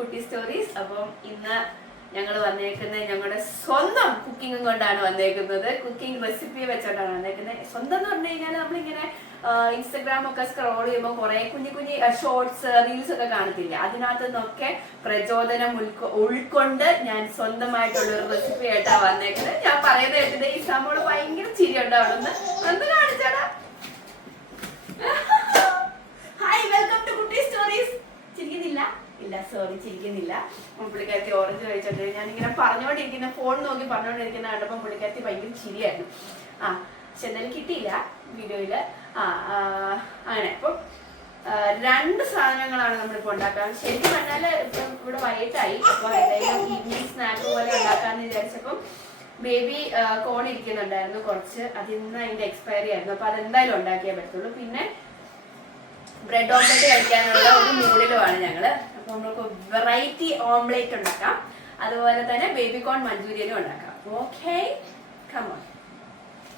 കുട്ടി സ്റ്റോറീസ്. അപ്പം ഇന്ന് ഞങ്ങൾ വന്നേക്കുന്നത് ഞങ്ങളുടെ സ്വന്തം കുക്കിങ്ങും കൊണ്ടാണ് വന്നേക്കുന്നത്. കുക്കിംഗ് റെസിപ്പി വെച്ചോണ്ടാണ് വന്നേക്കുന്നത്. സ്വന്തം എന്ന് പറഞ്ഞു കഴിഞ്ഞാൽ നമ്മളിങ്ങനെ ഇൻസ്റ്റഗ്രാം ഒക്കെ സ്ക്രോൾ ചെയ്യുമ്പോൾ കുറെ കുഞ്ഞു കുഞ്ഞു ഷോർട്സ് റീൽസ് ഒക്കെ കാണത്തില്ല. അതിനകത്ത് നിന്നൊക്കെ പ്രചോദനം ഉൾക്കൊണ്ട് ഞാൻ സ്വന്തമായിട്ടുള്ള ഒരു റെസിപ്പി ആയിട്ടാണ് വന്നേക്കുന്നത്. ഞാൻ പറയുന്നത് കേട്ടത് ഈ സമോള് ഭയങ്കര ചിരി ഉണ്ടാവുമെന്ന് ഒന്ന് കാണിച്ചാടാ. ഹായ്, വെൽക്കം ടു കുട്ടി സ്റ്റോറീസ്. ചിരിക്കുന്നില്ല? ഇല്ല, സോറി, ചിരിക്കുന്നില്ല. പുള്ളിക്കാരത്തി ഓറഞ്ച് കഴിച്ചിട്ട് ഞാനിങ്ങനെ പറഞ്ഞുകൊണ്ടിരിക്കുന്ന ഫോൺ നോക്കി പറഞ്ഞുകൊണ്ടിരിക്കുന്ന കണ്ടപ്പോൾ പുള്ളിക്കാരത്തി ഭയങ്കര ചിരിയായിരുന്നു. പക്ഷെ എന്തായാലും കിട്ടിയില്ല വീഡിയോയില്. അങ്ങനെ അപ്പം രണ്ട് സാധനങ്ങളാണ് നമ്മളിപ്പോൾ ഉണ്ടാക്കാൻ. ശരിക്കും പറഞ്ഞാൽ ഇപ്പം ഇവിടെ വൈകിട്ടായി. അപ്പോൾ എന്തെങ്കിലും ഈവനിങ് സ്നാക്ക് പോലെ ഉണ്ടാക്കാന്ന് വിചാരിച്ചപ്പം ബേബി കോൺ ഇരിക്കുന്നുണ്ടായിരുന്നു കുറച്ച്. അതിന്ന് അതിന്റെ എക്സ്പയറി ആയിരുന്നു. അപ്പൊ അതെന്തായാലും ഉണ്ടാക്കിയേ പറ്റുള്ളൂ. പിന്നെ ബ്രെഡ് ഓംലെറ്റ് കഴിക്കാനുള്ള ഒരു മൂഡിലുമാണ് ഞങ്ങള്. അപ്പൊ നമുക്ക് വെറൈറ്റി ഓംലെറ്റ് ഉണ്ടാക്കാം, അതുപോലെ തന്നെ ബേബി കോൺ മഞ്ചൂരിയനും ഉണ്ടാക്കാം. Okay, come on.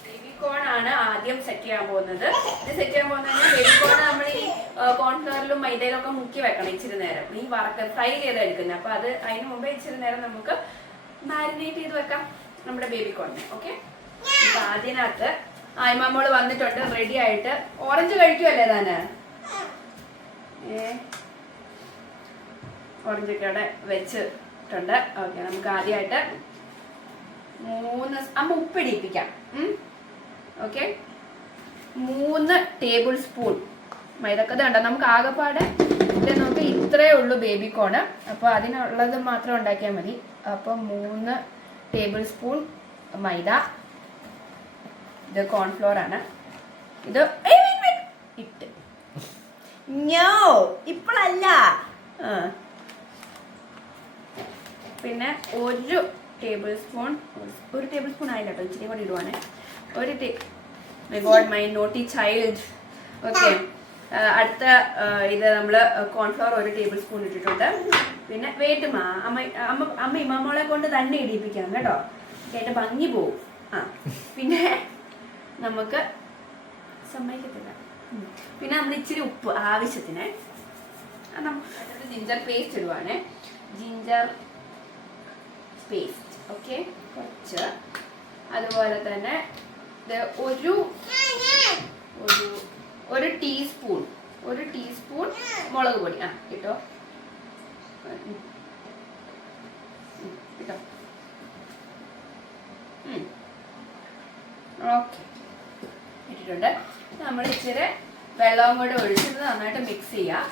ബേബി കോൺ ആണ് ആദ്യം സെറ്റ് ചെയ്യാൻ പോകുന്നത്. ഇത് സെറ്റ് ചെയ്യാൻ പോകുന്നത് ബേബി കോൺ നമ്മൾ ഈ കോൺഫ്ലവറിലും മൈദയിലും ഒക്കെ മുക്കി വെക്കണം ഇച്ചിരി നേരം. ഈ ഫ്രൈ ചെയ്ത് എടുക്കുന്നത്. അപ്പൊ അത് അതിന് മുമ്പേ ഇച്ചിരി നേരം നമുക്ക് മാരിനേറ്റ് ചെയ്ത് വെക്കാം നമ്മുടെ ബേബി കോണിനെ. ഓക്കെ, അപ്പൊ അതിനകത്ത് ആയിമാമോള് വന്നിട്ടുണ്ട് റെഡി ആയിട്ട്. ഓറഞ്ച് കഴിക്കുമല്ലേ താന്? ഓറഞ്ചൊക്കെ അവിടെ വെച്ചിട്ടുണ്ട്. ഓക്കെ, നമുക്ക് ആദ്യമായിട്ട് അമ്മ ഉപ്പിടിപ്പിക്കാം. ഓക്കെ, 3 ടേബിൾ സ്പൂൺ മൈദക്കത് കണ്ടോ. നമുക്ക് ആകെപ്പാടെ ഇവിടെ നമുക്ക് ഇത്രയേ ഉള്ളൂ ബേബി കോണ്. അപ്പോൾ അതിനുള്ളത് മാത്രം ഉണ്ടാക്കിയാൽ മതി. അപ്പോൾ 3 ടേബിൾ സ്പൂൺ മൈദ. ഇത് കോൺഫ്ലോർ ആണ്. ഇത് ഇട്ട് ഇപ്പോഴല്ല. പിന്നെ 1 ടേബിൾ സ്പൂൺ ആയില്ല കേട്ടോ, ഇച്ചിരി കൂടി ഇടുവാണേ. My naughty child. ഓക്കെ, അടുത്ത ഇത് നമ്മൾ കോൺഫ്ലവർ 1 ടേബിൾ സ്പൂൺ ഇട്ടിട്ടുണ്ട്. പിന്നെ വേട്ടുമാ അമ്മ ഇമാമോളെ കൊണ്ട് തന്നെ ഇടിപ്പിക്കാം കേട്ടോ, കേട്ട് ഭംഗി പോവും. പിന്നെ നമുക്ക് സമ്മതിക്കത്തില്ല. പിന്നെ നമ്മൾ ഇച്ചിരി ഉപ്പ് ആവശ്യത്തിന്. ജിഞ്ചർ പേസ്റ്റ് ഇടുവാണേ, ജിഞ്ചർ പേസ്റ്റ്. ഓക്കെ, കുറച്ച്. അതുപോലെ തന്നെ ഒരു ടീസ്പൂൺ മുളക് പൊടി ഇട്ടോ കേട്ടോ. ഓക്കെ, ഇട്ടിട്ടുണ്ട്. നമ്മൾ ഇച്ചിരി വെള്ളവും കൂടെ ഒഴിച്ചിട്ട് നന്നായിട്ട് മിക്സ് ചെയ്യാം.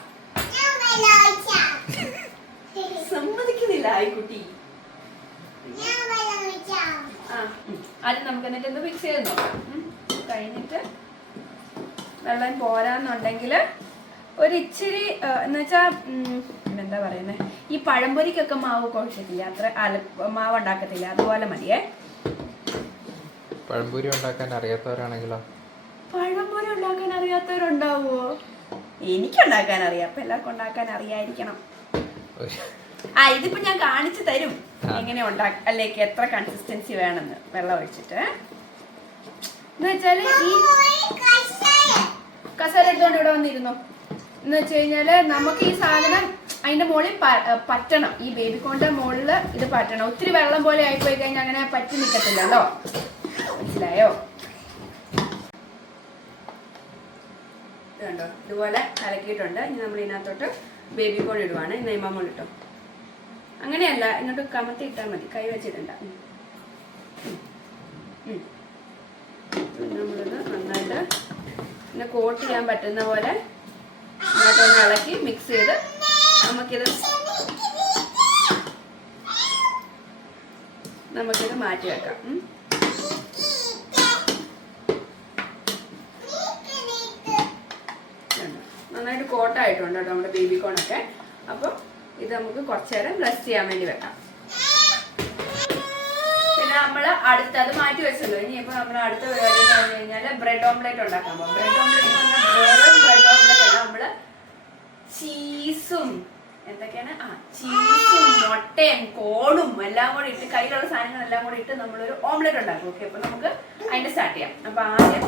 സമ്മതിക്കുന്നില്ല ആയിക്കുട്ടി. ആദ്യം നമുക്ക് എന്നിട്ട് ഒന്ന് മിക്സ് ചെയ്ത് നോക്കാം. കഴിഞ്ഞിട്ട് വെള്ളം പോരാന്നുണ്ടെങ്കിൽ ഒരു ഇച്ചിരി എന്ന് വെച്ചാൽ എന്താ പറയുന്നത്, ഈ പഴംപൊരിക്കൊക്കെ മാവ് കുഴച്ചിട്ടില്ല, അത്ര മാവ് ഉണ്ടാക്കത്തില്ല, അതുപോലെ മതിയേ. പഴംപൊരി ഉണ്ടാക്കാൻ അറിയാത്തവരാണെങ്കിലോ? പഴംപൊരി ഉണ്ടാക്കാൻ അറിയാത്തവരുണ്ടാവുമോ? എനിക്കുണ്ടാക്കാൻ അറിയാം. അപ്പൊ എല്ലാവർക്കും ഉണ്ടാക്കാൻ അറിയായിരിക്കണം. ഇതിപ്പോ ഞാൻ കാണിച്ചു തരും എങ്ങനെ അല്ലേക്ക് എത്ര കൺസിസ്റ്റൻസി വേണമെന്ന്. വെള്ളം ഒഴിച്ചിട്ട് എന്ന് വെച്ചാല് ഈ കസേര എടുത്തോണ്ട് ഇവിടെ വന്നിരുന്നു എന്ന് വെച്ച് കഴിഞ്ഞാല് നമുക്ക് ഈ സാധനം അതിന്റെ മുകളിൽ പറ്റണം. ഈ ബേബി കോണിന്റെ മുകളിൽ ഇത് പറ്റണം. ഒത്തിരി വെള്ളം പോലെ ആയിപ്പോയി കഴിഞ്ഞാൽ അങ്ങനെ പറ്റി നിൽക്കത്തില്ലല്ലോ. മനസ്സിലായോ? ഇതുണ്ടോ, ഇതുപോലെ കലക്കിയിട്ടുണ്ട്. ഇനി നമ്മൾ ഇതിനകത്തോട്ട് ബേബി കോൺ ഇടുവാണ്. നെയ്മാമോൾ ഇട്ടോ. അങ്ങനെയല്ല, ഇങ്ങോട്ട് കമത്തി ഇട്ടാൽ മതി, കൈ വെച്ചിട്ടുണ്ട. നമ്മളിത് നന്നായിട്ട് പിന്നെ കോട്ട് ചെയ്യാൻ പറ്റുന്ന പോലെ നന്നായിട്ടൊന്ന് ഇളക്കി മിക്സ് ചെയ്ത് നമുക്കിത് മാറ്റി വെക്കാം. നന്നായിട്ട് കോട്ടായിട്ടുണ്ട് കേട്ടോ നമ്മുടെ ബേബി കോണൊക്കെ. അപ്പം ഇത് നമുക്ക് കുറച്ചു നേരം റെസ്റ്റ് ചെയ്യാൻ വേണ്ടി വെക്കാം. പിന്നെ നമ്മൾ അടുത്തത് മാറ്റി വെച്ചല്ലോ. ഇനിയിപ്പോൾ നമ്മൾ അടുത്ത പരിപാടി എന്ന് പറഞ്ഞു കഴിഞ്ഞാൽ ബ്രെഡ് ഓംലെറ്റ് ഉണ്ടാക്കാൻ പോകും. ബ്രെഡ് ഓംലെറ്റ് എന്ന് പറഞ്ഞാൽ വെറും ബ്രെഡ് ഓംലെറ്റ് അല്ല, നമ്മൾ ചീസും എന്തൊക്കെയാണ് ചീസും മുട്ടയും കോണും എല്ലാം കൂടി ഇട്ട്, കയ്യിലുള്ള സാധനങ്ങളെല്ലാം കൂടി ഇട്ട് നമ്മളൊരു ഓംലെറ്റ് ഉണ്ടാക്കും. ഓക്കെ, അപ്പൊ നമുക്ക് അതിന്റെ സ്റ്റാർട്ട് ചെയ്യാം. അപ്പൊ ആദ്യം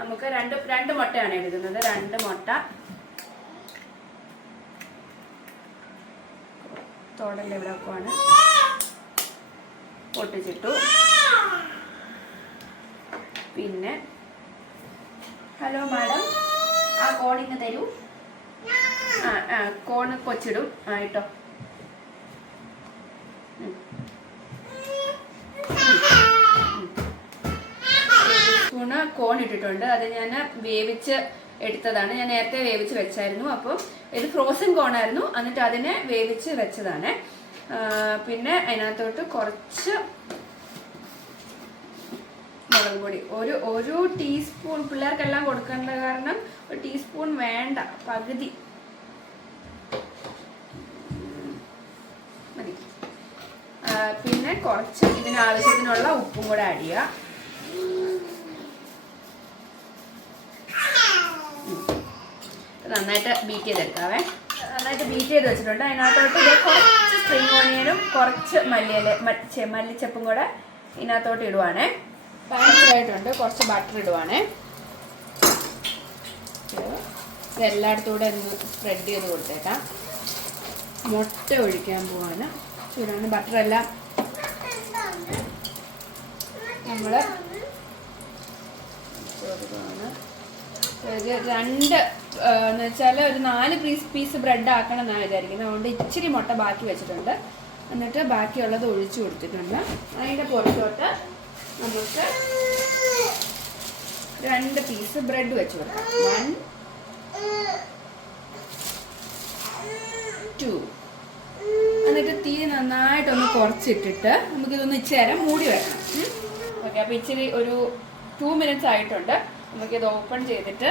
നമുക്ക് രണ്ട് മുട്ടയാണ് എടുക്കുന്നത്. 2 മുട്ട തോടല്ല ഇവിടെ വെക്കുവാണ്. പൊട്ടിച്ചിട്ടു. പിന്നെ ഹലോ മാഡം, ആ കോണിങ് തരൂ. കോണ് കൊച്ചിടും. ഇട്ടോ. സ്പൂണ് കോൺ ഇട്ടിട്ടുണ്ട്. അത് ഞാൻ വേവിച്ച് എടുത്തതാണ്. ഞാൻ നേരത്തെ വേവിച്ച് വെച്ചായിരുന്നു. അപ്പോൾ ഇത് ഫ്രോസൺ കോണായിരുന്നു. എന്നിട്ട് അതിനെ വേവിച്ച് വെച്ചതാണ്. പിന്നെ അതിനകത്തോട്ട് കുറച്ച് മുളക് പൊടി, ഒരു ടീസ്പൂൺ. പിള്ളേർക്കെല്ലാം കൊടുക്കേണ്ട കാരണം ഒരു ടീസ്പൂൺ വേണ്ട, പകുതി മതി. പിന്നെ കുറച്ച് ഇതിനാവശ്യത്തിനുള്ള ഉപ്പും കൂടെ ആഡ് ചെയ്യുക. നന്നായിട്ട് ബീറ്റ് ചെയ്തെടുക്കാവേ. നന്നായിട്ട് ബീറ്റ് ചെയ്ത് വെച്ചിട്ടുണ്ട്. അതിനകത്തോട്ട് ഇത് കുറച്ച് സ്പ്രിംഗ് ഓണിയനും കുറച്ച് മല്ലിച്ചപ്പും കൂടെ ഇതിനകത്തോട്ട് ഇടുവാണേ. പാൻസായിട്ടുണ്ട്. കുറച്ച് ബട്ടർ ഇടുവാണേ. ഇത് എല്ലായിടത്തൂടെ ഒന്ന് സ്പ്രെഡ് ചെയ്ത് കൊടുത്തേക്കാം. മുട്ട ഒഴിക്കാൻ പോവാണ്. ചൂടാണ്. ബട്ടറെല്ലാം നമ്മൾ രണ്ട് എന്ന് വെച്ചാൽ ഒരു 4 പീസ് ബ്രെഡ് ആക്കണം എന്നാണ് വിചാരിക്കുന്നത്. അതുകൊണ്ട് ഇച്ചിരി മുട്ട ബാക്കി വെച്ചിട്ടുണ്ട്. എന്നിട്ട് ബാക്കിയുള്ളത് ഒഴിച്ചു കൊടുത്തിട്ടുണ്ട്. അതിൻ്റെ പുറത്തോട്ട് നമുക്ക് 2 പീസ് ബ്രെഡ് വെച്ച് കൊടുക്കാം. 1 2. എന്നിട്ട് തീ നന്നായിട്ടൊന്ന് കുറച്ചിട്ടിട്ട് നമുക്കിതൊന്ന് ഇച്ചിരി നേരം മൂടി വെക്കണം. ഓക്കെ, അപ്പോൾ ഇച്ചിരി ഒരു 2 മിനിറ്റ്സ് ആയിട്ടുണ്ട്. നമുക്കിത് ഓപ്പൺ ചെയ്തിട്ട്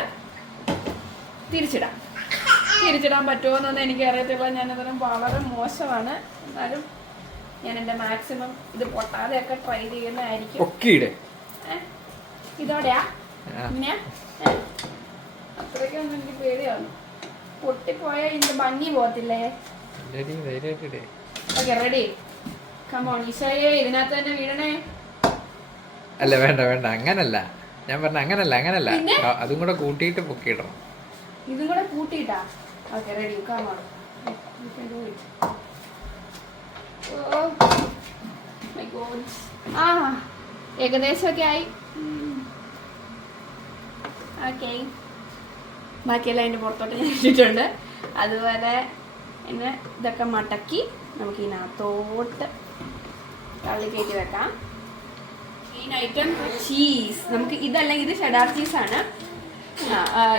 തിരിച്ചിടാൻ പറ്റുമോ എന്നൊന്നും എനിക്കറിയത്തില്ല. ഞാനതിനും വളരെ മോശമാണ്. എന്നാലും ഞാൻ എൻ്റെ മാക്സിമം ഇത് പൊട്ടാതെയൊക്കെ ട്രൈ ചെയ്യുന്നതായിരിക്കും. ഇതോടെയാ ഇങ്ങനെയാ? അത്രയ്ക്കൊന്നും എനിക്ക് പേടിയാണ്. പൊട്ടിപ്പോയാൽ ഇതിൻ്റെ ഭംഗി പോകത്തില്ലേ? Okay, ready. കമോൺ ഈശോയെ, ഇതിനകത്ത് തന്നെ വീഴണേ. അല്ല, വേണ്ട അങ്ങനല്ല ഞാൻ പറഞ്ഞ. അങ്ങനല്ല അതും കൂടെ കൂട്ടിയിട്ട് പൊക്കിയിടണം. ഇതും കൂടെ കൂട്ടിയിട്ടാ? Okay, ready. കമോൺ. ഏകദേശമൊക്കെ ആയി. ഓക്കെ, ബാക്കിയെല്ലാം അതിൻ്റെ പുറത്തോട്ട് ഞാൻ ഇട്ടിട്ടുണ്ട്. അതുപോലെ പിന്നെ ഇതൊക്കെ മടക്കി നമുക്ക് ഇതിനകത്തോട്ട് തള്ളി കയറ്റി വെക്കാം. Main item cheese. നമുക്ക് ഇതല്ലെങ്കിൽ ഇത് ഷെഡാർ ചീസാണ്.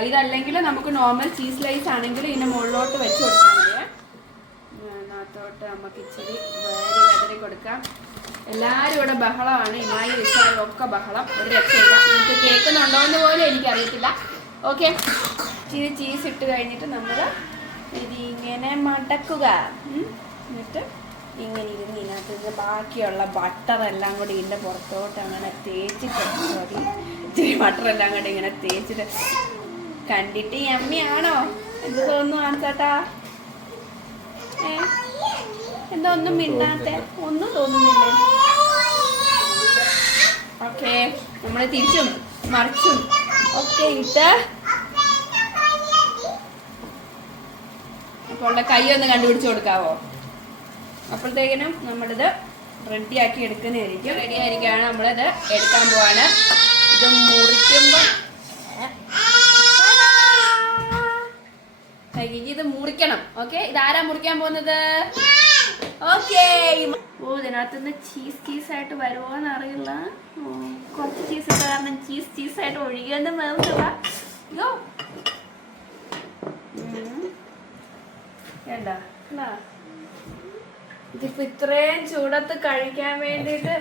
ഇതല്ലെങ്കിൽ നമുക്ക് നോർമൽ ചീസ് സ്ലൈസ് ആണെങ്കിൽ ഇതിൻ്റെ മുകളിലോട്ട് വെച്ച് കൊടുത്താൽ മതി. ഇതിനകത്തോട്ട് നമുക്ക് ഇച്ചിരി വെതറി കൊടുക്കാം. എല്ലാവരും ഇവിടെ ബഹളമാണ്. ഇമായി വിശാലും ഒക്കെ ബഹളം. ഒരു രക്ഷയില്ല. നമുക്ക് കേൾക്കുന്നുണ്ടോയെന്ന് പോലും എനിക്കറിയത്തില്ല. ഓക്കെ, ഇച്ചിരി ചീസ് ഇട്ട് കഴിഞ്ഞിട്ട് നമ്മൾ ഇതിങ്ങനെ മടക്കുക. എന്നിട്ട് ഇങ്ങനെ ഇരുന്ന് ഇതിനകത്ത് നിന്ന് ബാക്കിയുള്ള ബട്ടറെല്ലാം കൂടി ഇതിൻ്റെ പുറത്തോട്ട് അങ്ങനെ തേച്ചിട്ട് മതി. ഇച്ചിരി ബട്ടറെല്ലാം കൂടി ഇങ്ങനെ തേച്ചിട്ട്. കണ്ടിട്ട് യമ്മിയാണോ? എന്ത് തോന്നുന്നു ആൻസേട്ടാ? എന്താ ഒന്നും മിണ്ടാത്ത? ഒന്നും തോന്നുന്നില്ലേ? ഓക്കെ, നമ്മൾ തിരിച്ചും മറിച്ചും ഒക്കെ ഇട്ട് അപ്പോൾ കൈ ഒന്ന് കണ്ടുപിടിച്ച് കൊടുക്കാവോ? അപ്പോഴത്തേക്കിനും നമ്മളിത് റെഡിയാക്കി എടുക്കുന്നതായിരിക്കും. റെഡിയായിരിക്കുകയാണ്. നമ്മളിത് എടുക്കാൻ പോവാണ്. ഇത് മുറിക്കുമ്പോൾ ഇത് മുറിക്കണം. ഓക്കെ, ഇതാരാ മുറിക്കാൻ പോകുന്നത്? ഓക്കെ. ഇതിനകത്തുനിന്ന് ചീസായിട്ട് വരുമോന്ന് അറിയില്ല. കുറച്ച് ചീസ് ഇട്ട കാരണം ചീസായിട്ട് ഒഴുകിയൊന്നും വേണ്ടില്ല. അയ്യോ, വേണ്ട. ഇതിപ്പോ ഇത്രയും ചൂടത്ത് കഴിക്കാൻ വേണ്ടിട്ട്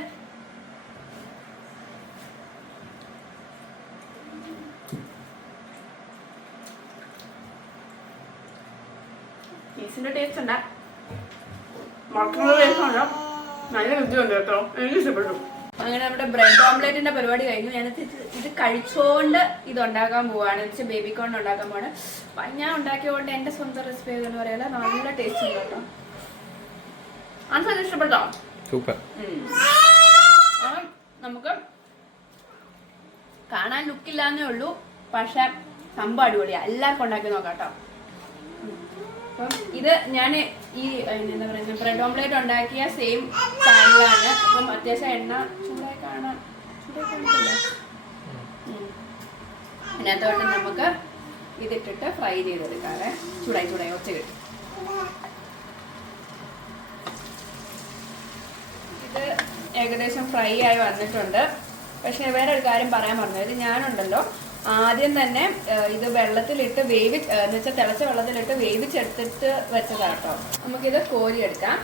ചീസിന്റെ ടേസ്റ്റ് ഉണ്ടാ. മക്കളുടെ ടേസ്റ്റ് ഉണ്ടോ? നല്ല രുചിയുണ്ട് കേട്ടോ. എനിക്ക് ഇഷ്ടപ്പെട്ടു. അങ്ങനെ നമ്മുടെ ബ്രെഡ് ഓംലെറ്റിന്റെ പരിപാടി കഴിഞ്ഞു. ഞാൻ ഇത് കഴിച്ചോണ്ട് ഇത് ഉണ്ടാക്കാൻ പോവാണ്. വെച്ചാൽ ബേബി കോൺ ഉണ്ടാക്കാൻ പോവാണ്. ഞാൻ ഉണ്ടാക്കിയതുകൊണ്ട് എന്റെ സ്വന്തം റെസിപ്പി എന്ന് പറയാല്ല. നല്ല ടേസ്റ്റ് ഉണ്ട് കേട്ടോ. അത് ഇഷ്ടപ്പെട്ടോ? സൂപ്പർ. നമുക്ക് കാണാൻ ലുക്കില്ലാന്നേ ഉള്ളൂ, പക്ഷെ സംഭവം അടിപൊളിയാ. എല്ലാവർക്കും ഉണ്ടാക്കി നോക്കാം കേട്ടോ. അപ്പം ഇത് ഞാൻ ഈ എന്താ പറയുക ബ്രെഡ് ഓംലേറ്റ് ഉണ്ടാക്കിയ സെയിം പാനിലാണ്. അപ്പം അത്യാവശ്യം എണ്ണ ചൂടായി കാണാം. അതിനകത്തോട്ട് നമുക്ക് ഇതിട്ടിട്ട് ഫ്രൈ ചെയ്തെടുക്കാതെ ചൂടായി ഒച്ച കിട്ടും. ഇത് ഏകദേശം ഫ്രൈ ആയി വന്നിട്ടുണ്ട്. പക്ഷെ വേറെ ഒരു കാര്യം പറയാൻ പറഞ്ഞത്, ഞാനുണ്ടല്ലോ ആദ്യം തന്നെ ഇത് വെള്ളത്തിലിട്ട് എന്ന് വെച്ചാൽ തിളച്ച വെള്ളത്തിലിട്ട് വേവിച്ചെടുത്തിട്ട് വെച്ചതാട്ടോ. നമുക്കിത് കോരിയെടുക്കാം.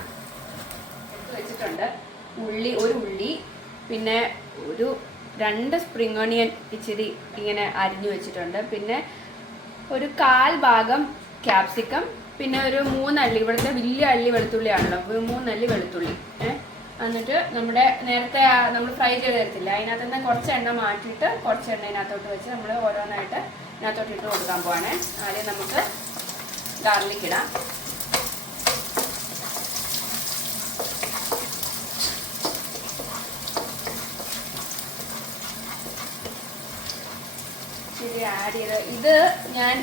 എടുത്ത് വെച്ചിട്ടുണ്ട്. ഒരു ഉള്ളി, പിന്നെ 2 സ്പ്രിംഗ് ഓണിയൻ ഇച്ചിരി ഇങ്ങനെ അരിഞ്ഞു വെച്ചിട്ടുണ്ട്. പിന്നെ ഒരു 1/4 ഭാഗം ക്യാപ്സിക്കം, പിന്നെ ഒരു 3 അല്ലി, ഇവിടുത്തെ വലിയ അല്ലി വെളുത്തുള്ളിയാണല്ലോ, 3 അല്ലി വെളുത്തുള്ളി. എന്നിട്ട് നമ്മുടെ നേരത്തെ നമ്മൾ ഫ്രൈ ചെയ്ത് തരത്തില്ല, അതിനകത്ത് തന്നെ കുറച്ച് എണ്ണ മാറ്റിയിട്ട് കുറച്ച് എണ്ണ ഇതിനകത്തോട്ട് വെച്ച് നമ്മൾ ഓരോന്നായിട്ട് ഇതിനകത്തോട്ട് ഇട്ട് കൊടുക്കാൻ പോവാണ്. ആദ്യം നമുക്ക് ഗാർലിക് ഇടാം. ശരി, ആഡ് ചെയ്ത് ഇത് ഞാൻ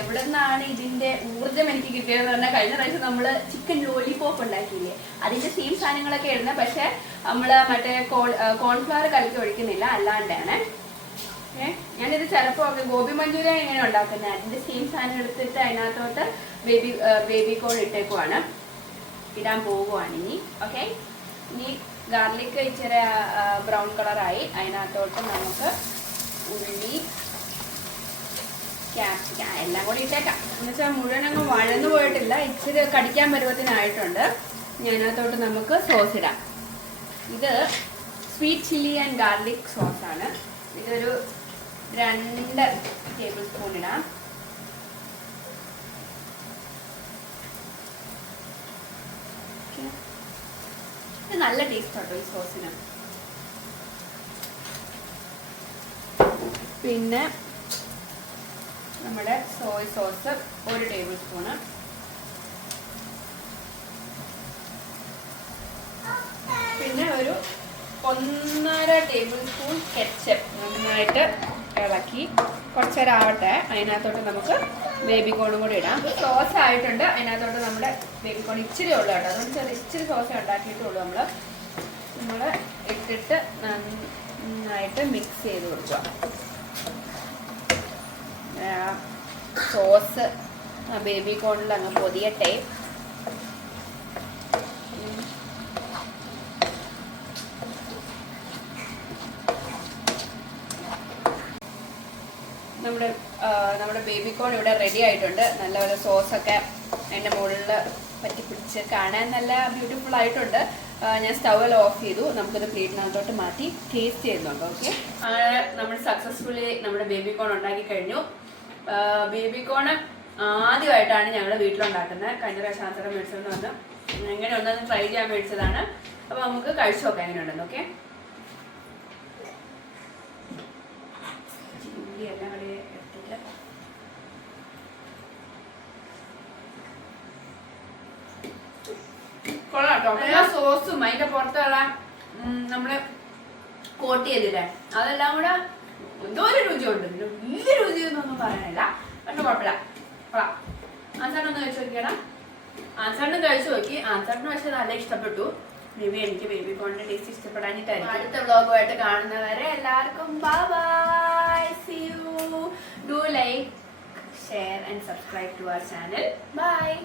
എവിടെ നിന്നാണ് ഇതിന്റെ ഊർജ്ജം എനിക്ക് കിട്ടിയതെന്ന് പറഞ്ഞാൽ, കഴിഞ്ഞ പ്രാവശ്യം നമ്മള് ചിക്കൻ ലോലിപോപ്പ് ഉണ്ടാക്കിയില്ലേ, അതിന്റെ സെയിം സാധനങ്ങളൊക്കെ ഇടുന്നത്. പക്ഷെ നമ്മള് മറ്റേ കോൺഫ്ലവർ കലക്കി ഒഴിക്കുന്നില്ല, അല്ലാണ്ടാണ്. ഞാനിത് ചിലപ്പോ ഗോബി മഞ്ചൂരിയൻ ഇങ്ങനെ ഉണ്ടാക്കുന്നത്, അതിന്റെ സെയിം സാധനം എടുത്തിട്ട് അതിനകത്തോട്ട് ബേബി കോൺ ഇട്ടേക്കുവാണ്, ഇടാൻ പോവുകയാണ് ഇനി. ഓക്കെ, ഇനി ഗാർലിക് ഇച്ചിരി ബ്രൗൺ കളറായി. അതിനകത്തോട്ട് നമുക്ക് ഉള്ളി, ക്യാപ്സിക്കം എല്ലാം കൂടി ഇട്ടേക്കാം. എന്നുവെച്ചാൽ മുഴുവൻ അങ്ങ് വഴന്നു പോയിട്ടില്ല, ഇച്ചിരി കടിക്കാൻ പരുവത്തിനായിട്ടുണ്ട്. അതിനകത്തോട്ട് നമുക്ക് സോസ് ഇടാം. ഇത് സ്വീറ്റ് ചില്ലി ആൻഡ് ഗാർലിക് സോസാണ്. ഇതൊരു 2 ടേബിൾ സ്പൂൺ ഇടാം. ഇത് നല്ല ടേസ്റ്റ് കേട്ടോ ഈ സോസിന്. പിന്നെ നമ്മുടെ സോയ് സോസ് 1 ടേബിൾ സ്പൂണ്. പിന്നെ ഒരു 1.5 ടേബിൾ സ്പൂൺ കെച്ചപ്പ്. നന്നായിട്ട് ഇളക്കി കുറച്ചേരം ആവട്ടെ. അതിനകത്തോട്ട് നമുക്ക് ബേബി കോണും കൂടി ഇടാം. സോസ് ആയിട്ടുണ്ട്. അതിനകത്തോട്ട് നമ്മുടെ ബേബി കോൺ ഇച്ചിരി ഉള്ളു കേട്ടോ, അതുകൊണ്ട് ഇച്ചിരി സോസ് ഉണ്ടാക്കിയിട്ടുള്ളൂ. നമ്മൾ ഇട്ടിട്ട് നന്നായിട്ട് മിക്സ് ചെയ്ത് കൊടുക്കുക. സോസ് ബേബി കോണിൽ അങ്ങ് പൊതിയട്ടെ. നമ്മുടെ ബേബി കോൺ ഇവിടെ റെഡി ആയിട്ടുണ്ട്. നല്ലപോലെ സോസൊക്കെ അതിൻ്റെ മുകളിൽ പറ്റിപ്പിടിച്ച് കാണാൻ നല്ല ബ്യൂട്ടിഫുൾ ആയിട്ടുണ്ട്. ഞാൻ സ്റ്റൗവിൽ ഓഫ് ചെയ്തു. നമുക്കത് പ്ലേറ്റിനകത്തോട്ട് മാറ്റി ടേസ്റ്റ് ചെയ്യുന്നുണ്ട്. ഓക്കെ, നമ്മൾ സക്സസ്ഫുള്ളി നമ്മുടെ ബേബി കോൺ ഉണ്ടാക്കി കഴിഞ്ഞു. ബേബി കോണ് ആദ്യമായിട്ടാണ് ഞങ്ങൾ വീട്ടിലുണ്ടാക്കുന്നത്. കഴിഞ്ഞ പ്രാവശ്യം ആൻസർ മേടിച്ചതെന്ന് വന്ന് എങ്ങനെ ഒന്നും ട്രൈ ചെയ്യാൻ മേടിച്ചതാണ്. അപ്പോൾ നമുക്ക് കഴിച്ചു നോക്കാം എങ്ങനെയുണ്ടെന്ന്. ഓക്കെ, ചില്ലി എല്ലാം കൂടി എടുത്തിട്ട് കൊള്ളാം കേട്ടോ. എല്ലാ സോസും അതിൻ്റെ പുറത്തുള്ള നമ്മൾ കോട്ട് ചെയ്തില്ലേ, അതെല്ലാം കൂടെ എന്തോ ഒരു രുചിയുണ്ട്. വലിയ രുചിയൊന്നും പറയാനില്ല, പക്ഷെ കുഴപ്പമില്ല. കൊള്ളാം. ആൻസറിനൊന്ന് കഴിച്ചു നോക്കിയണം. ആൻസറിനും കഴിച്ചു നോക്കി. ആൻസറിന് പക്ഷെ നല്ല ഇഷ്ടപ്പെട്ടു. എനിക്ക് ബേബി കോണിന്റെ ടേസ്റ്റ് ഇഷ്ടപ്പെടാനിട്ടായിരിക്കും. അടുത്ത വ്ലോഗുമായിട്ട് കാണുന്നവരെ എല്ലാവർക്കും bye bye. See you. Do like, share and subscribe to our channel. Bye.